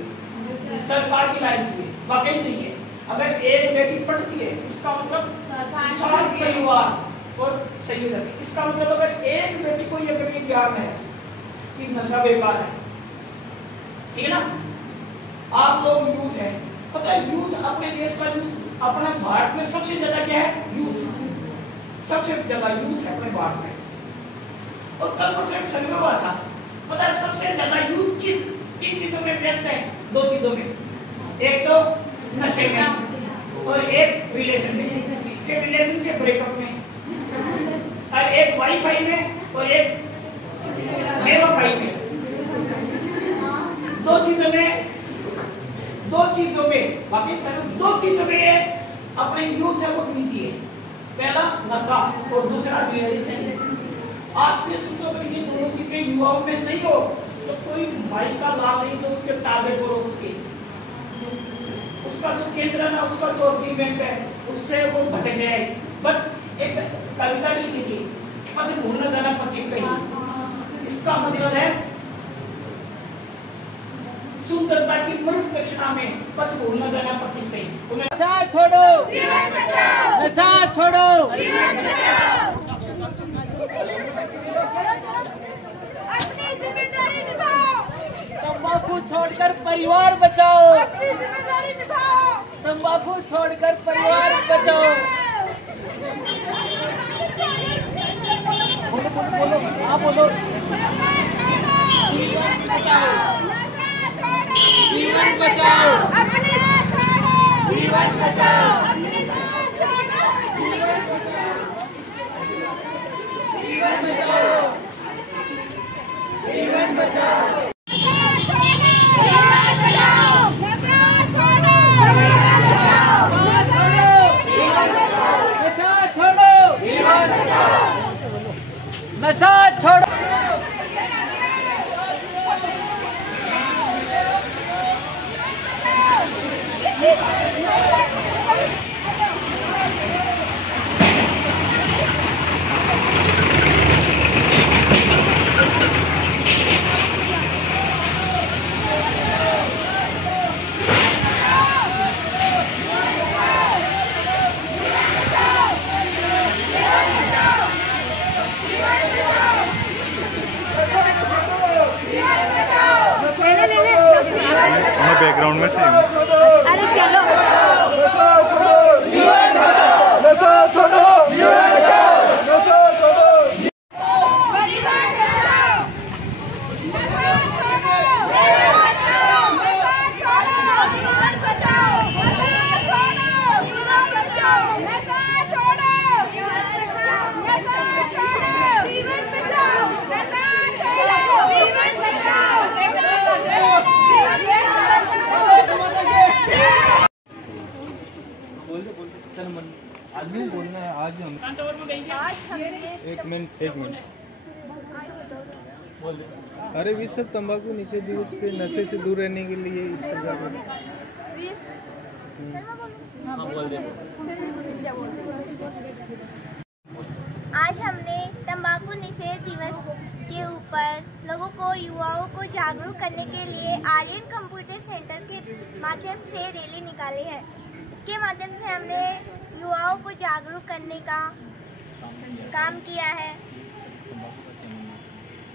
सरकार की लाइन थी, वाकई सही है। अगर एक बेटी पढ़ती है इसका मतलब 7 परिवार और सही हो जाती है। इसका मतलब अगर एक बेटी को ये अगर ज्ञान है कि नशा बेकार है, ठीक है ना। आप लोग यूथ हैं, पता है यूथ अपने देश का यूथ, अपने भारत में सबसे ज्यादा क्या है, यूथ। सबसे ज्यादा यूथ है अपने भारत में। और कल परसों एक सर्वे हुआ था, पता है सबसे ज्यादा यूथ किन चीजों में व्यस्त है? 2 चीजों में, एक तो नशे में और एक रिलेशन में, फिर रिलेशन से ब्रेकअप में, और एक वाईफाई में और एक बेवफाई में। 2 चीजों में, 2 चीजों में, बाकी 2 चीजों में ये अपने यूथ है वो कीजिए। पहला नशा और दूसरा रिलेशन। आप ये सोचो कि ये दोनों चीजें युवाओं में नहीं हो तो कोई भाई का लाल नहीं तो उसके टारगेट को रोक सके, उसका जो केंद्र है, उसका जो अचीवमेंट है उससे वो भटक जाए। बट एक कविता भी लिखी थी, पथ भूल न जाना पथिक कहीं। इसका मतलब है सुंदरता की मृत दक्षिणा में पथ भूल न जाना पथिक कहीं। नशा छोड़ो, नशा छोड़ो, अपनी जिम्मेदारी निभाओ, तंबाकू छोड़कर परिवार बचाओ, अपनी जिम्मेदारी निभाओ, तंबाकू छोड़कर परिवार बचाओ। बोलो बोलो बोलो, आप बोलो। जीवन बचाओ, जीवन बचाओ, अपने जीवन बचाओ, अपने जीवन बचाओ, जीवन बचाओ। नशा छोड़ो। बैकग्राउंड में से अरे चलो आदमी बोलना है। आज हम एक मिनट बोल दे। अरे विश्व तंबाकू निषेध दिवस पे नशे से दूर रहने के लिए इस प्रकार आज हमने तंबाकू निषेध दिवस के ऊपर लोगों को, युवाओं को जागरूक करने के लिए आर्यन कंप्यूटर सेंटर के माध्यम से रैली निकाली है। इसके माध्यम से हमने युवाओं को जागरूक करने का काम किया है,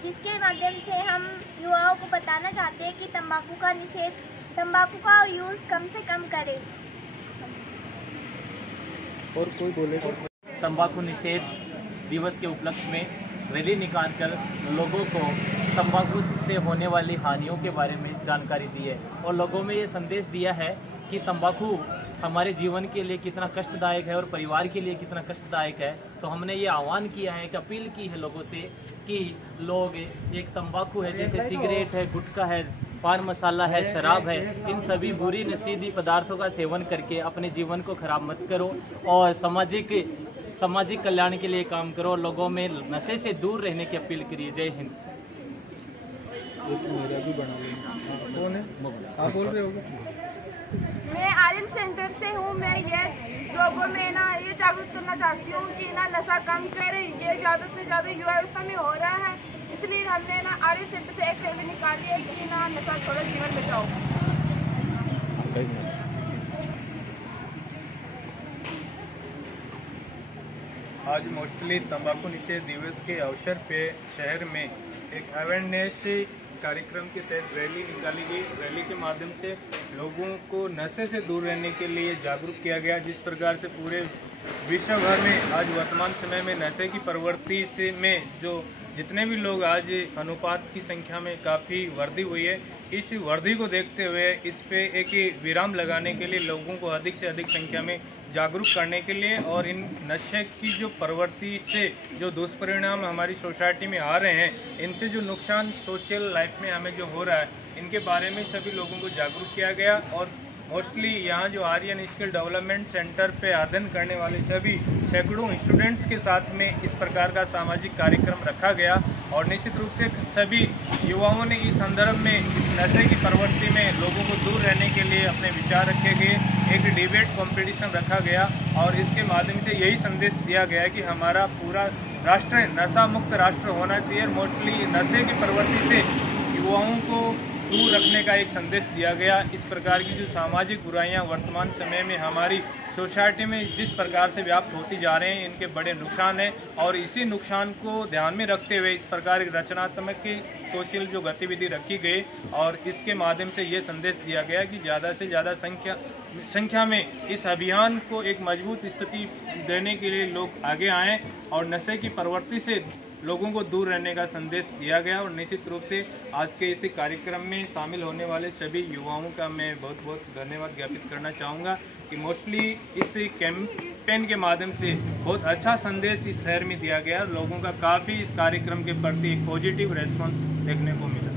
जिसके माध्यम से हम युवाओं को बताना चाहते हैं कि तंबाकू का यूज कम से कम करें। और कोई बोलेगा। तंबाकू निषेध दिवस के उपलक्ष्य में रैली निकालकर लोगों को तंबाकू से होने वाली हानियों के बारे में जानकारी दी है और लोगों में ये संदेश दिया है कि तंबाकू हमारे जीवन के लिए कितना कष्टदायक है और परिवार के लिए कितना कष्टदायक है। तो हमने ये आह्वान किया है, कि अपील की है लोगों से कि लोग एक तंबाकू है, जैसे सिगरेट है, गुटखा है, पान मसाला है, शराब है, इन सभी बुरी नशीली पदार्थों का सेवन करके अपने जीवन को खराब मत करो और सामाजिक कल्याण के लिए काम करो। लोगों में नशे से दूर रहने की अपील करिए। जय हिंद। मेरा भी बना कौन है? आप बोल रहे हो? मैं आर्यन सेंटर से हूँ। मैं ये लोगों में ना ये जागरूक करना चाहती हूँ कि ना नशा कम करें। ये ज़्यादा से ज़्यादा युवा अवस्था में हो रहा है, इसलिए हमने ना आर्यन सेंटर से एक रैली निकाली है कि ना नशा छोड़ो जीवन बचाओ। आज मोस्टली तंबाकू निषेध दिवस के अवसर पे शहर में एक अवेयरनेस कार्यक्रम के तहत रैली निकाली गई। रैली के माध्यम से लोगों को नशे से दूर रहने के लिए जागरूक किया गया। जिस प्रकार से पूरे विश्व भर में आज वर्तमान समय में नशे की प्रवृत्ति से में जो जितने भी लोग आज अनुपात की संख्या में काफ़ी वृद्धि हुई है, इस वृद्धि को देखते हुए इस पे एक विराम लगाने के लिए लोगों को अधिक से अधिक संख्या में जागरूक करने के लिए और इन नशे की जो प्रवृत्ति से जो दुष्परिणाम हमारी सोसाइटी में आ रहे हैं, इनसे जो नुकसान सोशल लाइफ में हमें जो हो रहा है, इनके बारे में सभी लोगों को जागरूक किया गया। और मोस्टली यहाँ जो आर्यन स्किल डेवलपमेंट सेंटर पे अध्ययन करने वाले सभी सैकड़ों स्टूडेंट्स के साथ में इस प्रकार का सामाजिक कार्यक्रम रखा गया और निश्चित रूप से सभी युवाओं ने इस संदर्भ में इस नशे की प्रवृत्ति में लोगों को दूर रहने के लिए अपने विचार रखे गए। एक डिबेट कंपटीशन रखा गया और इसके माध्यम से यही संदेश दिया गया कि हमारा पूरा राष्ट्र नशा मुक्त राष्ट्र होना चाहिए। मोस्टली नशे की प्रवृत्ति से युवाओं को दूर रखने का एक संदेश दिया गया। इस प्रकार की जो सामाजिक बुराइयां वर्तमान समय में हमारी सोसाइटी में जिस प्रकार से व्याप्त होती जा रहे हैं, इनके बड़े नुकसान हैं और इसी नुकसान को ध्यान में रखते हुए इस प्रकार की रचनात्मक की सोशल जो गतिविधि रखी गई और इसके माध्यम से ये संदेश दिया गया कि ज़्यादा से ज़्यादा संख्या में इस अभियान को एक मजबूत स्थिति देने के लिए लोग आगे आएँ और नशे की प्रवृत्ति से लोगों को दूर रहने का संदेश दिया गया। और निश्चित रूप से आज के इस कार्यक्रम में शामिल होने वाले सभी युवाओं का मैं बहुत बहुत धन्यवाद ज्ञापित करना चाहूँगा कि मोस्टली इस कैंपेन के माध्यम से बहुत अच्छा संदेश इस शहर में दिया गया। लोगों का काफ़ी इस कार्यक्रम के प्रति एक पॉजिटिव रेस्पॉन्स देखने को मिला।